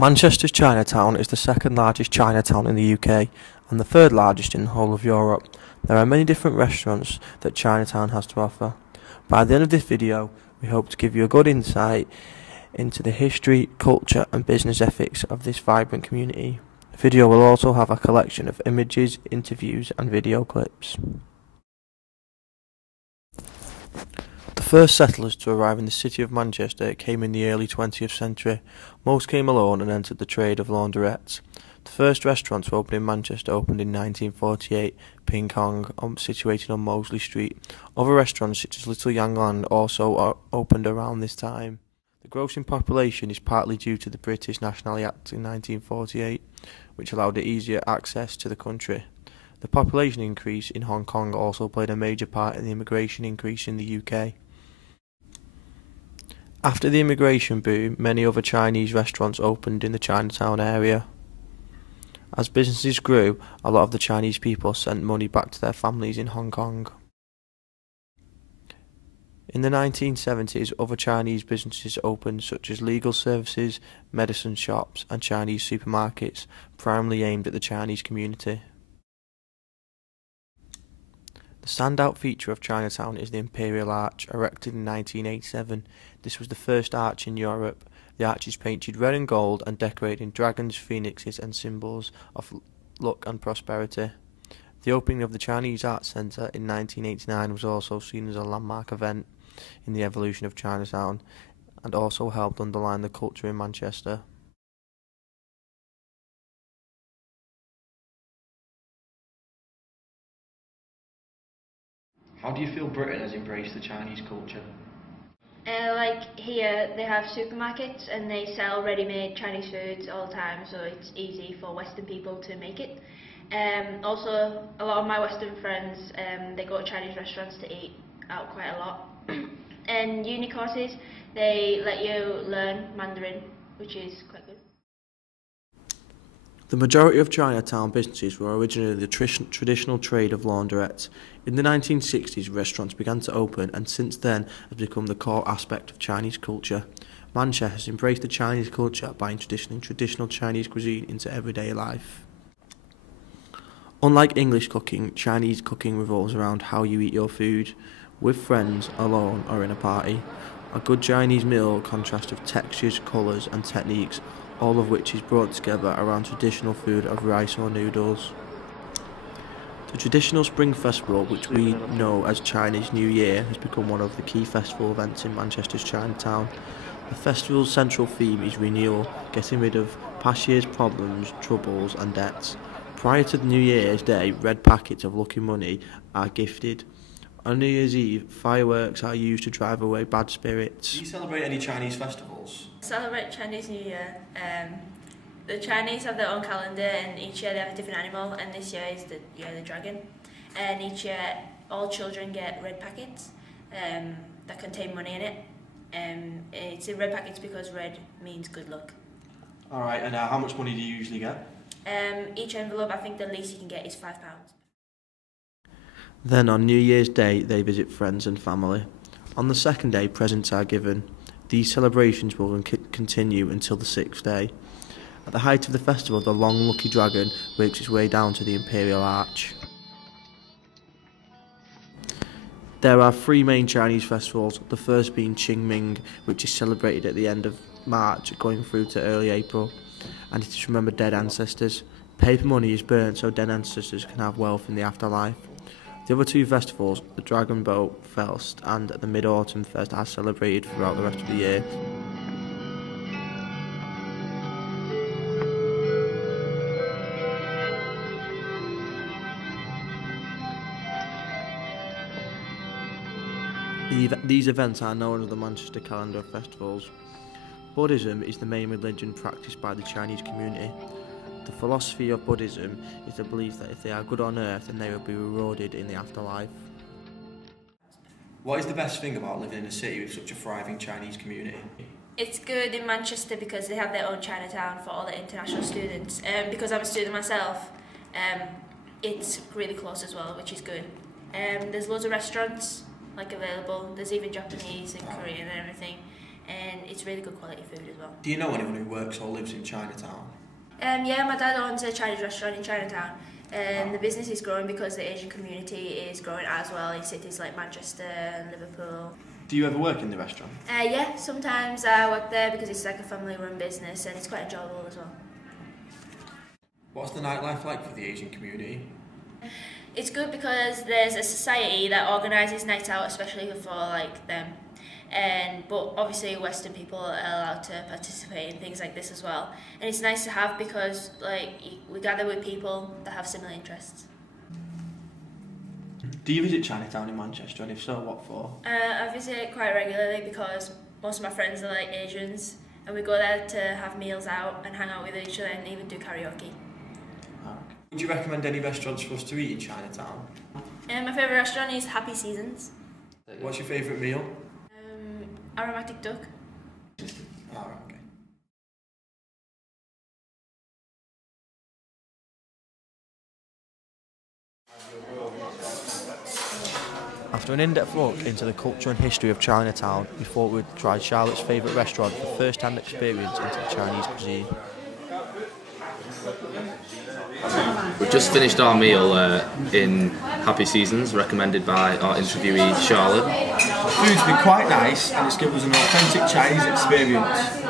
Manchester's Chinatown is the second largest Chinatown in the UK and the third largest in the whole of Europe. There are many different restaurants that Chinatown has to offer. By the end of this video, we hope to give you a good insight into the history, culture and business ethics of this vibrant community. The video will also have a collection of images, interviews and video clips. The first settlers to arrive in the city of Manchester came in the early 20th century. Most came alone and entered the trade of launderettes. The first restaurant to open in Manchester opened in 1948, Ping Kong, situated on Mosley Street. Other restaurants such as Little Yang Land also opened around this time. The growth in population is partly due to the British Nationality Act in 1948, which allowed easier access to the country. The population increase in Hong Kong also played a major part in the immigration increase in the UK. After the immigration boom, many other Chinese restaurants opened in the Chinatown area. As businesses grew, a lot of the Chinese people sent money back to their families in Hong Kong. In the 1970s, other Chinese businesses opened such as legal services, medicine shops and Chinese supermarkets, primarily aimed at the Chinese community. The standout feature of Chinatown is the Imperial Arch, erected in 1987. This was the first arch in Europe. The arch is painted red and gold and decorated in dragons, phoenixes and symbols of luck and prosperity. The opening of the Chinese Arts Centre in 1989 was also seen as a landmark event in the evolution of Chinatown and also helped underline the culture in Manchester. How do you feel Britain has embraced the Chinese culture? Like here, they have supermarkets and they sell ready-made Chinese foods all the time, so it's easy for Western people to make it. Also, a lot of my Western friends, they go to Chinese restaurants to eat out quite a lot. And uni courses, they let you learn Mandarin, which is quite good. The majority of Chinatown businesses were originally the traditional trade of launderettes. In the 1960s, restaurants began to open and since then has become the core aspect of Chinese culture. Manchester has embraced the Chinese culture by introducing traditional Chinese cuisine into everyday life. Unlike English cooking, Chinese cooking revolves around how you eat your food, with friends, alone or in a party. A good Chinese meal contrasts of textures, colours and techniques, all of which is brought together around traditional food of rice or noodles. The traditional Spring Festival, which we know as Chinese New Year, has become one of the key festival events in Manchester's Chinatown. The festival's central theme is renewal, getting rid of past year's problems, troubles and debts. Prior to the New Year's Day, red packets of lucky money are gifted. On New Year's Eve, fireworks are used to drive away bad spirits. Do you celebrate any Chinese festivals? Celebrate Chinese New Year. The Chinese have their own calendar and each year they have a different animal, and this year is the year of the dragon. And each year all children get red packets that contain money in it. It's in red packets because red means good luck. Alright, and how much money do you usually get? Each envelope, I think the least you can get is £5. Then on New Year's Day they visit friends and family. On the second day presents are given. These celebrations will continue until the sixth day. At the height of the festival, the long lucky dragon works its way down to the Imperial Arch. There are three main Chinese festivals, the first being Qingming, which is celebrated at the end of March going through to early April, and it is to remember dead ancestors. Paper money is burnt so dead ancestors can have wealth in the afterlife. The other two festivals, the Dragon Boat Fest and the Mid-Autumn Fest, are celebrated throughout the rest of the year. These events are known as the Manchester calendar of festivals. Buddhism is the main religion practiced by the Chinese community. The philosophy of Buddhism is the belief that if they are good on earth, then they will be rewarded in the afterlife. What is the best thing about living in a city with such a thriving Chinese community? It's good in Manchester because they have their own Chinatown for all the international students. Because I'm a student myself, it's really close as well, which is good. There's loads of restaurants available. There's even Japanese and Korean and everything. and it's really good quality food as well. Do you know anyone who works or lives in Chinatown? Yeah, my dad owns a Chinese restaurant in Chinatown, and the business is growing because the Asian community is growing as well in cities like Manchester and Liverpool. Do you ever work in the restaurant? Yeah, sometimes I work there because it's like a family-run business and it's quite enjoyable as well. What's the nightlife like for the Asian community? It's good because there's a society that organises nights out, especially for like them. But obviously Western people are allowed to participate in things like this as well. And it's nice to have because like we gather with people that have similar interests. Do you visit Chinatown in Manchester, and if so, what for? I visit it quite regularly because most of my friends are like Asians, and we go there to have meals out and hang out with each other and even do karaoke. Would you recommend any restaurants for us to eat in Chinatown? My favourite restaurant is Happy Seasons. What's your favourite meal? Aromatic duck. Okay. After an in-depth look into the culture and history of Chinatown, we thought we'd try Charlotte's favourite restaurant for first-hand experience into the Chinese cuisine. We've just finished our meal in Happy Seasons, recommended by our interviewee Charlotte. The food's been quite nice and it's given us an authentic Chinese experience.